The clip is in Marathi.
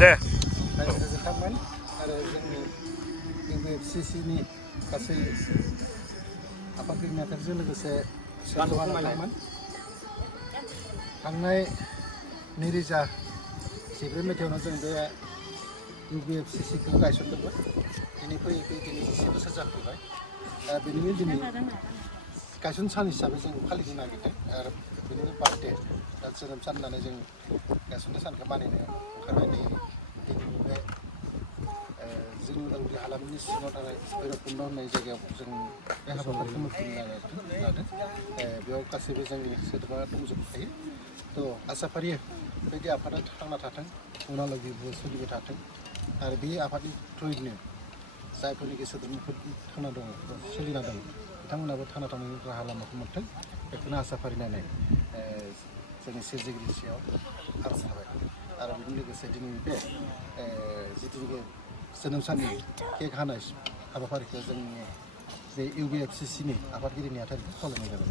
दे गोजोनथारमोन आरो जोंनि UBFCCनि गासै आफादगिरि नेहाथारिजों लोगोसे सोद्रोमाफोरमोन थांनाय 2014 मायथाइयावनो जों बे UBFCCखौ गायसनदोंमोन दिनै फैयै फैयै दिनै 10 बोसोर जाफैबाय बेनिनो दिनै गायसन सान हिसाबै जों फालिनो नागिरदों आरो बेनिनो बार्थडे जोनोम सान होननानै जों गायसननाय सानखौ मानिनो ओंखारबाय दिनैनि बे जोंनि उदालगुरि हालामनि सिङाव थानाय भैरबकुन्द होननाय जायगायाव जों बे हाबाफारिखौ मावफुंनो लादों बेयाव गासैबो जोंनि सोद्रोमा दंजोबखायो थ' आसा फारियो बेबायदि आफादा थांना थाथों उनावलागिबो सोलिबाय थाथों आरो बे आफादनि थ्रुयैनो जायफोरनिखि सोद्रोमाफोर थांना दङ सोलिना दं बिथांमोनाबो थांना थानायनि राहा लामाखौ मोन्थों बेखौनो आसा फारिनानै जोंनि सोरजिगिरिनि सायाव आरज थाबाय आरो बेजों लोगोसे दिनै बे जिथुनिखि जोनोम साननि केक हानाय हाबाफारिखौ जोंनि बे UBFCCनि आफादगिरि नेहाथारिखौ खावलायनाय जाबाय